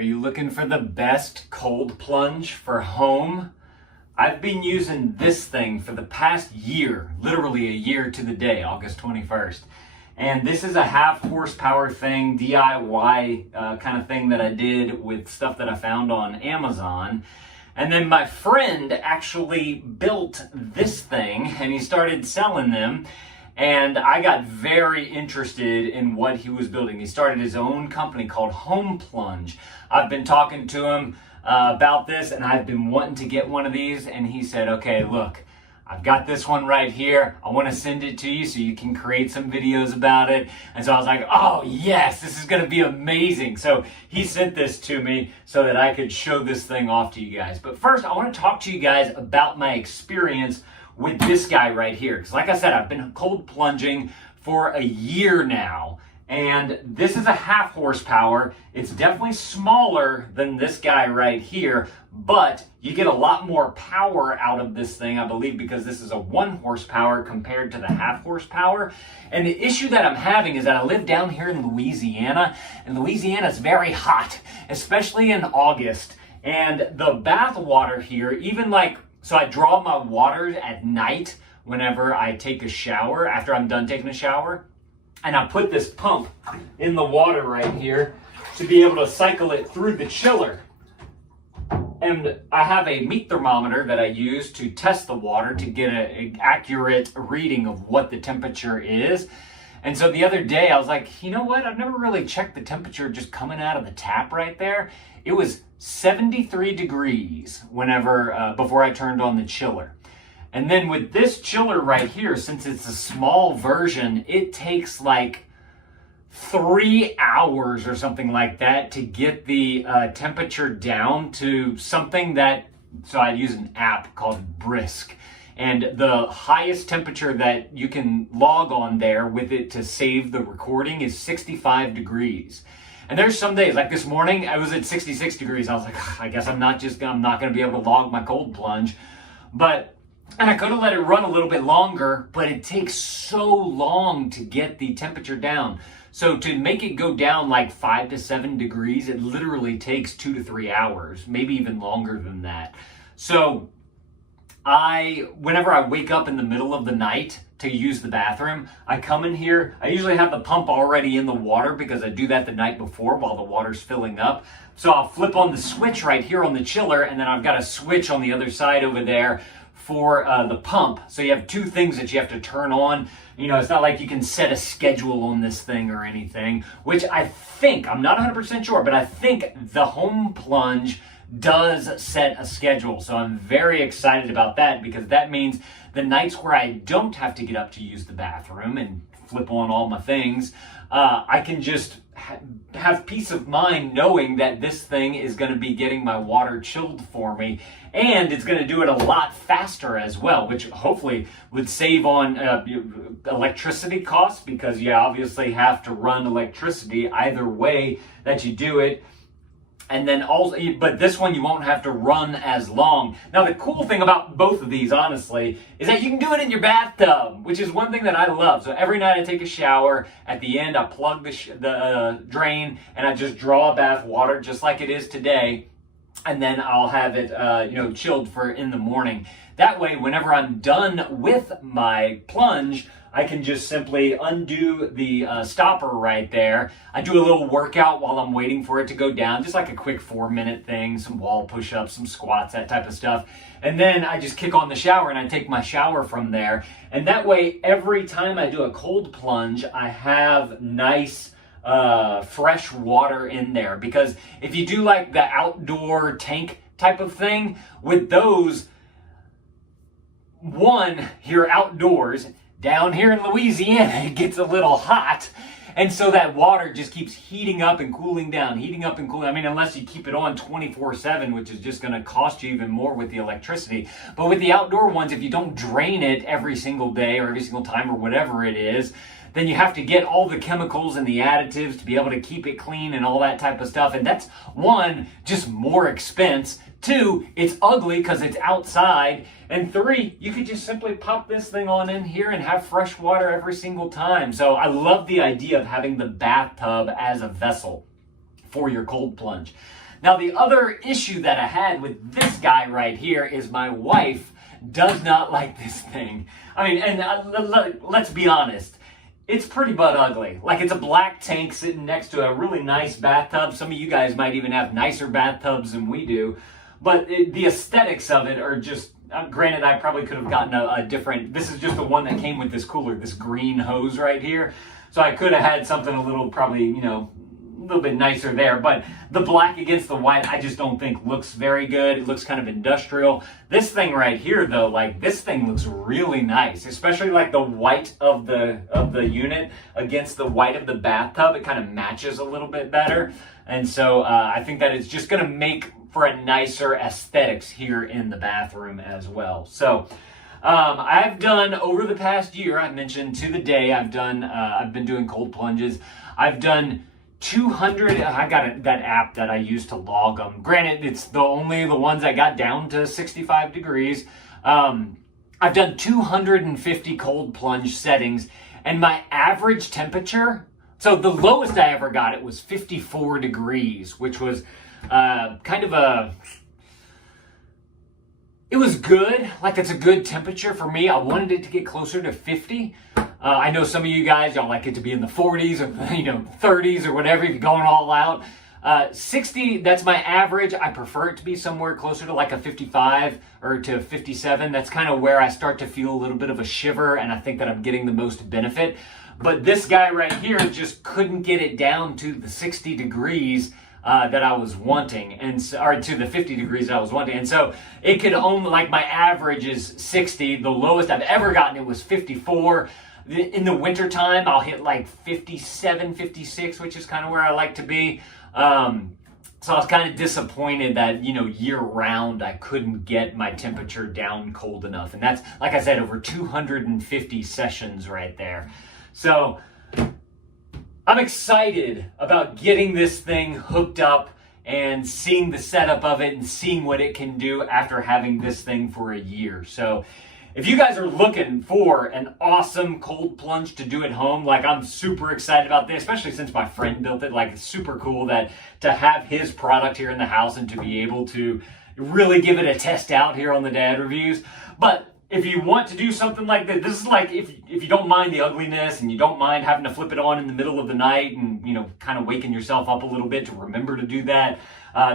Are you looking for the best cold plunge for home? I've been using this thing for the past year, literally a year to the day, August 21st. And this is a half horsepower thing, DIY kind of thing that I did with stuff that I found on Amazon. And then my friend actually built this thing and he started selling them. And I got very interested in what he was building. He started his own company called Home Plunge. I've been talking to him about this and I've been wanting to get one of these. And he said, okay, look, I've got this one right here. I want to send it to you so you can create some videos about it. And so I was like, oh yes, this is going to be amazing. So he sent this to me so that I could show this thing off to you guys. But first, I want to talk to you guys about my experience with this guy right here. Because like I said, I've been cold plunging for a year now. And this is a half horsepower. It's definitely smaller than this guy right here, but you get a lot more power out of this thing, I believe, because this is a 1 horsepower compared to the half horsepower. And the issue that I'm having is that I live down here in Louisiana, and Louisiana is very hot, especially in August. And the bath water here, even so I draw my water at night whenever I take a shower, after I'm done taking a shower. And I put this pump in the water right here to be able to cycle it through the chiller. And I have a meat thermometer that I use to test the water to get an accurate reading of what the temperature is. And so the other day I was like, you know what? I've never really checked the temperature just coming out of the tap right there. It was 73 degrees before I turned on the chiller. And then with this chiller right here, since it's a small version, it takes like 3 hours or something like that to get the temperature down to something so I use an app called Brisk. And the highest temperature that you can log on there with it to save the recording is 65 degrees. And there's some days, like this morning, I was at 66 degrees. I was like, I guess I'm not going to be able to log my cold plunge. And I could have let it run a little bit longer, but it takes so long to get the temperature down. So to make it go down like 5 to 7 degrees, it literally takes 2 to 3 hours, maybe even longer than that. So whenever I wake up in the middle of the night to use the bathroom, I come in here. I usually have the pump already in the water because I do that the night before while the water's filling up. So I'll flip on the switch right here on the chiller, and then I've got a switch on the other side over there for the pump. So you have 2 things that you have to turn on. You know, it's not like you can set a schedule on this thing or anything, which I think, I'm not 100% sure, but I think the Home Plunge does set a schedule. So I'm very excited about that because that means the nights where I don't have to get up to use the bathroom and flip on all my things, I can just have peace of mind knowing that this thing is going to be getting my water chilled for me, and it's going to do it a lot faster as well, which hopefully would save on electricity costs, because you obviously have to run electricity either way that you do it. And then also, but this one you won't have to run as long. Now the cool thing about both of these, honestly, is that you can do it in your bathtub, which is one thing that I love. So every night I take a shower, at the end I plug the drain and I just draw bath water just like it is today. And then I'll have it, chilled for in the morning. That way, whenever I'm done with my plunge, I can just simply undo the stopper right there. I do a little workout while I'm waiting for it to go down, just like a quick 4-minute thing, some wall push-ups, some squats, that type of stuff. And then I just kick on the shower and I take my shower from there. And that way, every time I do a cold plunge, I have nice fresh water in there. Because if you do like the outdoor tank type of thing, with those, one, you're outdoors. Down here in Louisiana, it gets a little hot. And so that water just keeps heating up and cooling down, heating up and cooling. I mean, unless you keep it on 24/7, which is just going to cost you even more with the electricity. But with the outdoor ones, if you don't drain it every single day or every single time or whatever it is, then you have to get all the chemicals and the additives to be able to keep it clean and all that type of stuff. And that's, 1, just more expense. 2, it's ugly because it's outside. And 3, you could just simply pop this thing on in here and have fresh water every single time. So I love the idea of having the bathtub as a vessel for your cold plunge. Now, the other issue that I had with this guy right here is my wife does not like this thing. I mean, and let's be honest, it's pretty butt ugly. Like, it's a black tank sitting next to a really nice bathtub. Some of you guys might even have nicer bathtubs than we do. But the aesthetics of it are just, granted, I probably could have gotten a different, this is just the one that came with this cooler, this green hose right here. So I could have had something a little, probably, you know, a little bit nicer there. But the black against the white, I just don't think looks very good. It looks kind of industrial. This thing right here, though, like, this thing looks really nice, especially like the white of the unit against the white of the bathtub. It kind of matches a little bit better. And so I think that it's just going to make for a nicer aesthetics here in the bathroom as well. So I've done, over the past year, I mentioned to the day, I've been doing cold plunges. I've done 200, I got that app that I use to log them. Granted, it's only the ones that got down to 65 degrees. I've done 250 cold plunge settings, and my average temperature, so the lowest I ever got it was 54 degrees, which was kind of it was good. Like, it's a good temperature for me. I wanted it to get closer to 50. I know some of you guys, y'all like it to be in the 40s or, you know, 30s or whatever, if you're going all out. 60, that's my average. I prefer it to be somewhere closer to like a 55 or to 57. That's kind of where I start to feel a little bit of a shiver, and I think that I'm getting the most benefit. But this guy right here just couldn't get it down to the 60 degrees that I was wanting, or to the 50 degrees that I was wanting. And so it could only, like, my average is 60. The lowest I've ever gotten it was 54. In the wintertime, I'll hit like 57, 56, which is kind of where I like to be. So I was kind of disappointed that, you know, year round, I couldn't get my temperature down cold enough. And that's, like I said, over 250 sessions right there. So I'm excited about getting this thing hooked up and seeing the setup of it and seeing what it can do after having this thing for a year. So if you guys are looking for an awesome cold plunge to do at home, like, I'm super excited about this, especially since my friend built it. Like, it's super cool that to have his product here in the house and to be able to really give it a test out here on the Dad Reviews. But if you want to do something like this, this is like, if you don't mind the ugliness and you don't mind having to flip it on in the middle of the night and, you know, kind of waking yourself up a little bit to remember to do that,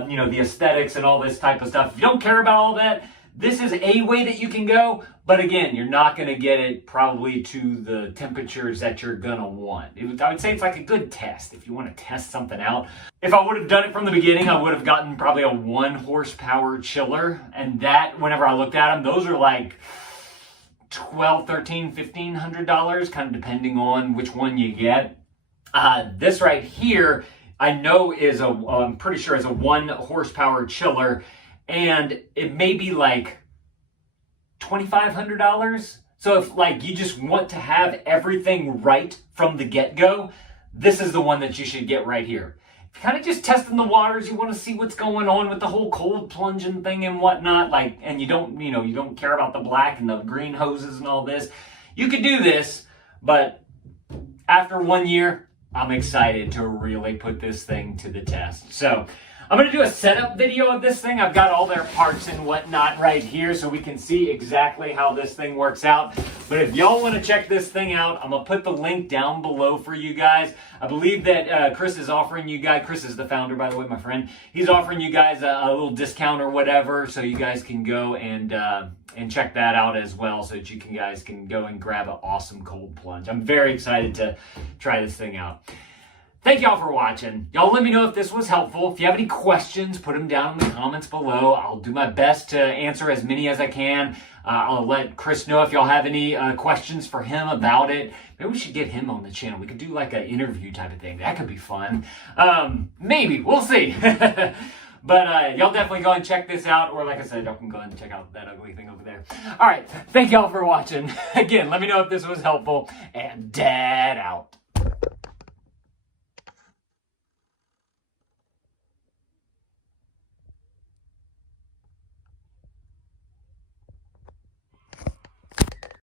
you know, the aesthetics and all this type of stuff. If you don't care about all that, this is a way that you can go, but again, you're not going to get it probably to the temperatures that you're going to want. I would say it's like a good test if you want to test something out. If I would have done it from the beginning, I would have gotten probably a 1 horsepower chiller, and that, whenever I looked at them, those are like $1,200, $1,300, $1,500, kind of depending on which one you get. This right here, I know is I'm pretty sure is a 1 horsepower chiller, and it may be like $2,500. So if, like, you just want to have everything right from the get-go, this is the one that you should get right here. If you're kind of just testing the waters, you want to see what's going on with the whole cold plunging thing and whatnot, like, and you don't care about the black and the green hoses and all this, you could do this. But after 1 year, I'm excited to really put this thing to the test. So I'm going to do a setup video of this thing. I've got all their parts and whatnot right here so we can see exactly how this thing works out. But if y'all want to check this thing out, I'm going to put the link down below for you guys. I believe that Chris is offering you guys, Chris is the founder, by the way, my friend. He's offering you guys a little discount or whatever, so you guys can go and check that out as well, so that you guys can go and grab an awesome cold plunge. I'm very excited to try this thing out. Thank y'all for watching. Y'all let me know if this was helpful. If you have any questions, put them down in the comments below. I'll do my best to answer as many as I can. I'll let Chris know if y'all have any questions for him about it. Maybe we should get him on the channel. We could do like an interview type of thing. That could be fun. Maybe. We'll see. But y'all definitely go and check this out. Or like I said, y'all can go and check out that ugly thing over there. All right. Thank y'all for watching. Again, let me know if this was helpful. And Dad out.